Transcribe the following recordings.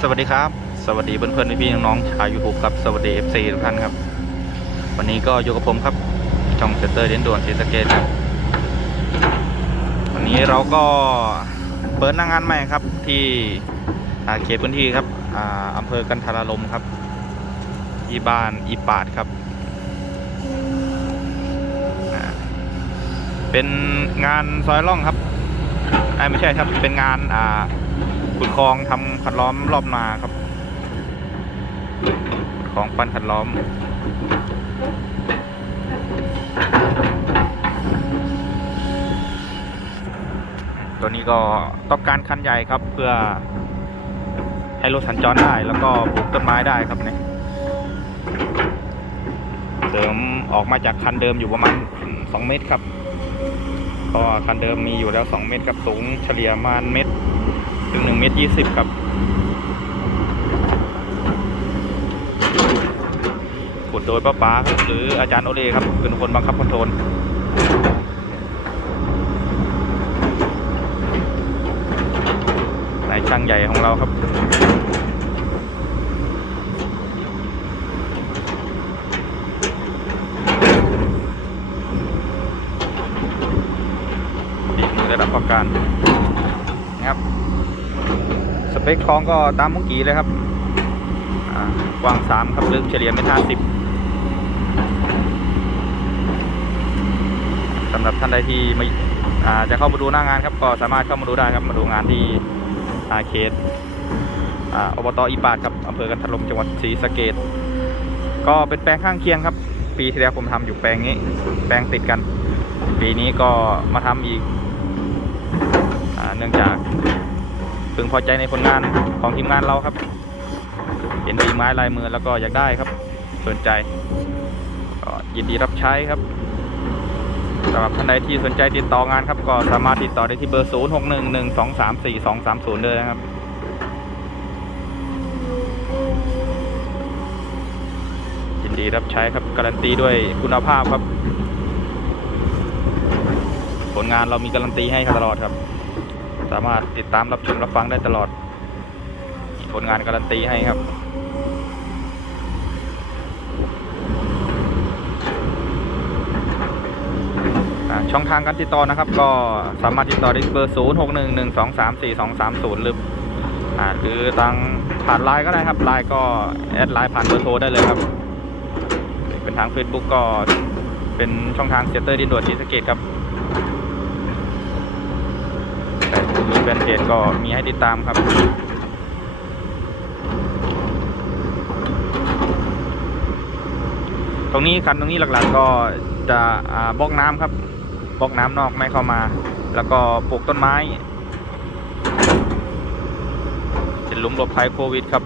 สวัสดีครับ สวัสดีเพื่อนๆพี่ๆน้องๆชาวยูทูบครับ สวัสดี FC ทุกท่านครับ วันนี้ก็อยู่กับผมครับ ช่องเซนเตอร์เดนด่วนศรีสเกดครับ วันนี้เราก็เปิดหน้างานใหม่ครับ ที่เขตพื้นที่ครับอ่าอำเภอกันทารลมครับ ที่บ้านอีปาดครับ เป็นงานซอยล่องครับไม่ใช่ครับ เป็นงานอ่า ขุดคลองทำขัดล้อมรอบนาครับของปั้นขัดล้อม ตัวนี้ก็ต้องการคันใหญ่ครับเพื่อให้รถสัญจรได้แล้วก็ปลูกต้นไม้ได้ครับเนี่ยเสริมออกมาจากคันเดิมอยู่ประมาณ 2 เมตรครับเพราะว่าคันเดิมมีอยู่แล้ว 2 เมตรครับสูงเฉลี่ยประมาณเมตร ถึงหนึ่งเมตรยี่สิบครับขุดโดยป้าป๋าครับหรืออาจารย์โอเล่ครับ เป็นคนบังคับคอนโทรลนายช่างใหญ่ของเราครับดีมือระดับประการนะครับ สเปคคลองก็ตามมุงกีเลยครับกว้างสามครับลึกเฉลี่ยเมตรห้าสิบสำหรับท่านใดที่ไม่จะเข้ามาดูหน้างานครับ ก็สามารถเข้ามาดูได้ครับมาดูงานที่อาเขตอบตอีปาดครับอำเภอกันทลมจังหวัดศรีสะเกดก็เป็นแปลงข้างเคียงครับ ปีที่แล้วผมทำอยู่แปลงนี้ แปลงติดกัน ปีนี้ก็มาทำอีกอเนื่องจาก พึงพอใจในผลงานของทีมงานเราครับ เห็นฝีไม้ลายมือแล้วก็อยากได้ครับ สนใจก็ยินดีรับใช้ครับสำหรับท่านใดที่สนใจติดต่องานครับ ก็สามารถติดต่อได้ที่เบอร์ 0 6 1 1 2 3 4 2 3 0 เลยนะครับยินดีรับใช้ครับ การันตีด้วยคุณภาพครับ ผลงานเรามีการันตีให้ตลอดครับ สามารถติดตามรับชมรับฟังได้ตลอด ผลงานการันตีให้ครับช่องทางการติดต่อนะครับ ก็สามารถติดต่อได้ที่เบอร์ 0 6 1 1 2 3 4 2 3 0 หรืออ่าหรือทางผ่านไลน์ก็ได้ครับไลน์ก็แอดไลน์ผ่านเบอร์โทรได้เลยครับ เป็นทาง Facebook ก็เป็นช่องทางเซเตอร์ดินโดดศรีสเกดครับ แต่ มีแฟนเพจก็มีให้ติดตามครับตรงนี้คันตรงนี้หลักๆก็จะบล็อกน้ำครับบล็อกน้ำนอกไม่เข้ามา แล้วก็ปลูกต้นไม้เป็นหลุมหลบภัยโควิดครับ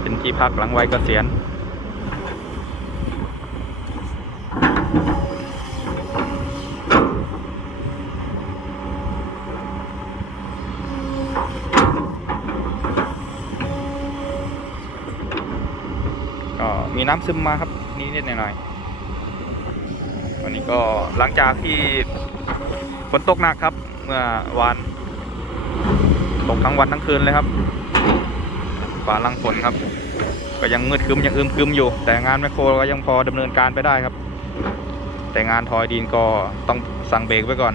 เป็นที่พักหลังวัยเกษียณ ก็มีน้ำซึมมาครับนิดๆหน่อยๆวันนี้ก็หลังจากที่ฝนตกหนักครับ เมื่อวานตกทั้งวันทั้งคืนเลยครับฟ้าลังฝนครับ ก็ยังมืดครึมยังอึมครึมอยู่ แต่งานแมคโครก็ยังพอดำเนินการไปได้ครับ แต่งานทอยดินก็ต้องสั่งเบรกไว้ก่อน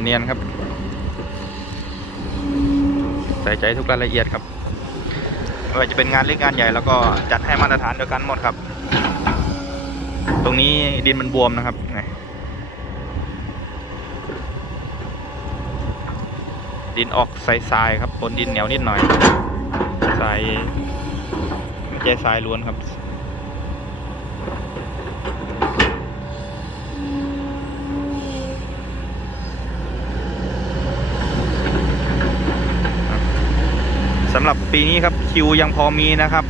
นเนียนๆครับ ใส่ใจทุกรายละเอียดครับไม่ว่าจะเป็นงานเล็กงานใหญ่แล้วก็จัดให้มาตรฐานเดียวกันหมดครับ ตรงนี้ดินมันบวมนะครับดินออกทรายๆครับบนดินเหนียวนิดหน่อยทรายไม่ใช่ทรายล้วนครับ รับปีนี้ครับคิวยังพอมีนะครับ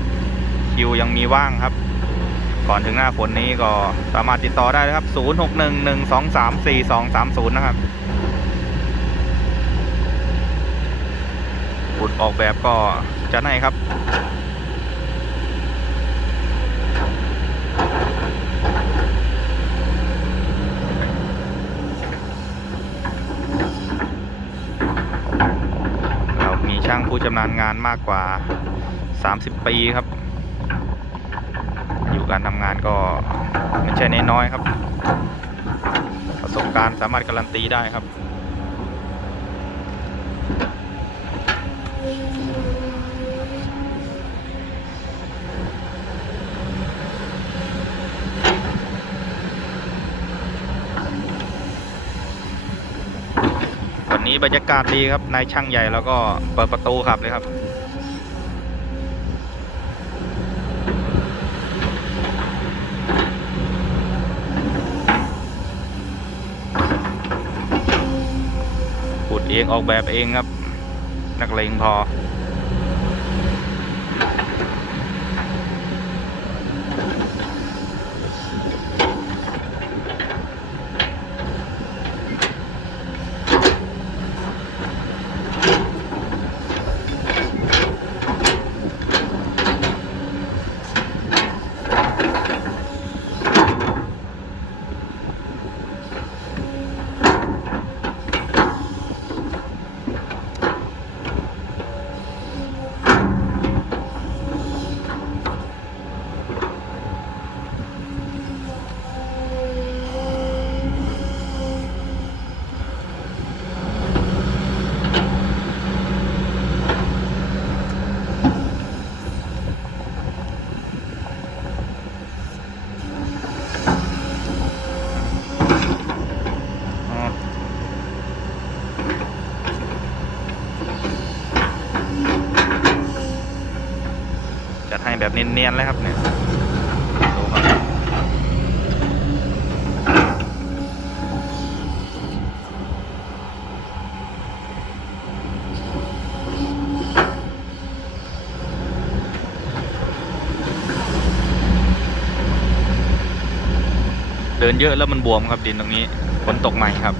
คิวยังมีว่างครับ ก่อนถึงหน้าฝนนี้ก็สามารถติดต่อได้นะครับ 0 6 1 1 2 3 4 2 3 0 นะครับออกแบบก็จะให้ครับ เรามีช่าง ผู้ชำนาญงานมากกว่า 30 ปีครับ อยู่การทำงานก็ไม่ใช่น้อยครับ ประสบการณ์สามารถการันตีได้ครับ บรรยากาศดีครับนายช่างใหญ่แล้วก็เปิดประตูขับเลยครับขุดเองออกแบบเองครับ นักเลงพอ แบบเนียนๆเลยครับเนี่ยดูครับเดินเยอะแล้วมันบวมครับดินตรงนี้ฝนตกใหม่ครับ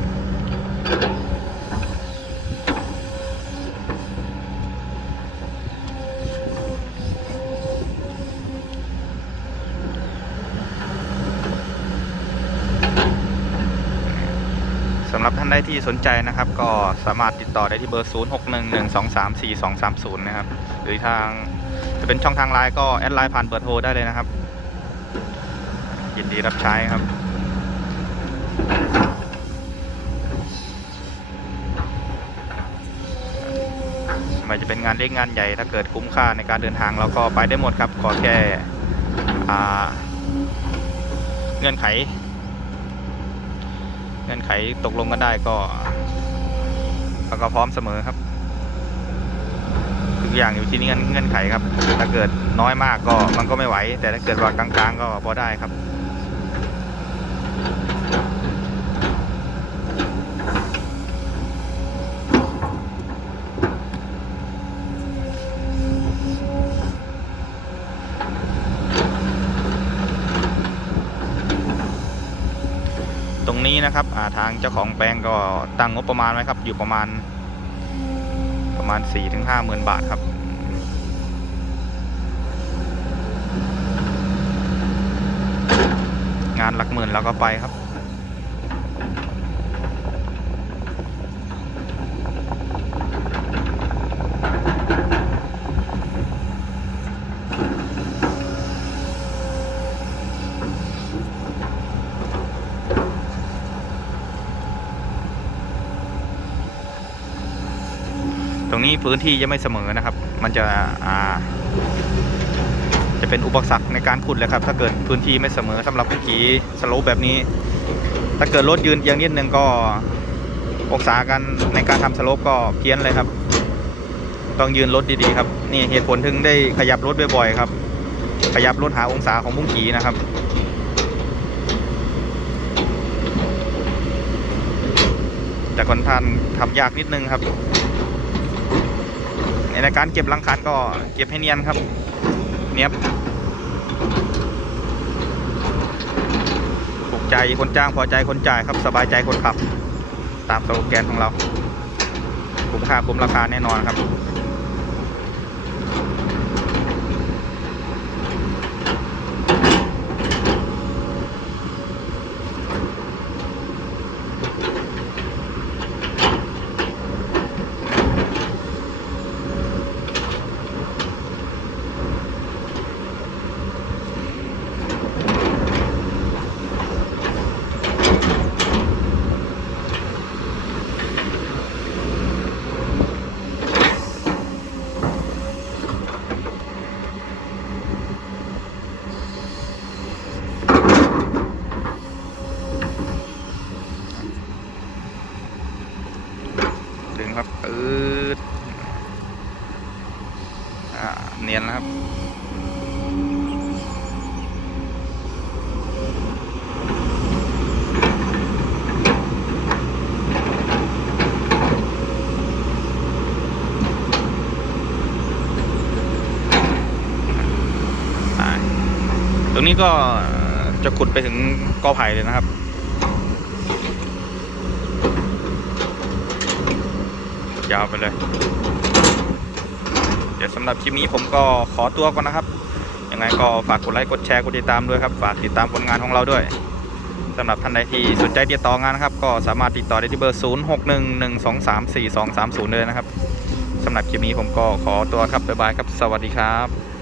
ำหรับท่านใดที่สนใจนะครับ ก็สามารถติดต่อได้ที่เบอร์ 0 6 1 1 2 3 4 2 3 0 นะครับ หรือทางจะเป็นช่องทางไลน์ก็แอดไลน์ผ่านเบอร์โทรได้เลยนะครับ ยินดีรับใช้ครับไม่จะเป็นงานเล็กงานใหญ่ถ้าเกิดคุ้มค่าในการเดินทางเราก็ไปได้หมดครับ ขอแค่เงื่อนไข งื่อนไขตกลงกันได้ก็เราก็พร้อมเสมอครับ ทุกอย่างอยู่ที่นี่เงื่อนเงื่อนไขครับ ถ้าเกิดน้อยมากก็มันก็ไม่ไหว แต่ถ้าเกิดว่ากลางๆ ก็พอได้ครับ นะครับทางเจ้าของแปลงก็ตั้งงบประมาณไว้ครับ อยู่ประมาณประมาณ4ี่ถึงห้าหมื่นบาทครับงานหลักหมื่นเราก็ไปครับ รงนี้พื้นที่จะไม่เสมอนะครับ มันจะอ่าจะเป็นอุปสรรคในการขุดเลยครับ ถ้าเกิดพื้นที่ไม่เสมอสำหรับวิถีสโลปแบบนี้ ถ้าเกิดรถยืนเอียงนิดนึงก็องศาการในการทำสโลปก็เพี้ยนเลยครับ ต้องยืนรถดีๆครับ นี่เหตุผลถึงได้ขยับรถบ่อยๆครับ ขยับรถหาองศาของบุ้งขีนะครับแต่คนทานทำยากนิดนึงครับ ในการเก็บหลังคันก็เก็บให้เนียนครับ เนียบถูกใจคนจ้างพอใจคนจ่ายครับสบายใจคนขับ ตามสโลแกนของเราคุ้มค่าคุ้มราคาแน่นอนครับ ครับอืดอ่าเนียนแล้วครับ อ่าต รงนี้ก็จะขุดไปถึงกอไผ่เลยนะครับ ยาวไปเลย เดี๋ยวสำหรับคลิปนี้ผมก็ขอตัวก่อนนะครับ ยังไงก็ฝากกดไลค์กดแชร์กดติดตามด้วยครับ ฝากติดตามผลงานของเราด้วยสำหรับท่านใดที่สนใจติดต่องานนะครับ ก็สามารถติดต่อได้ที่เบอร์ 0 6 1 1 2 3 4 2 3 0 เลยนะครับสำหรับคลิปนี้ผมก็ขอตัวครับบ๊ายบายครับ สวัสดีครับ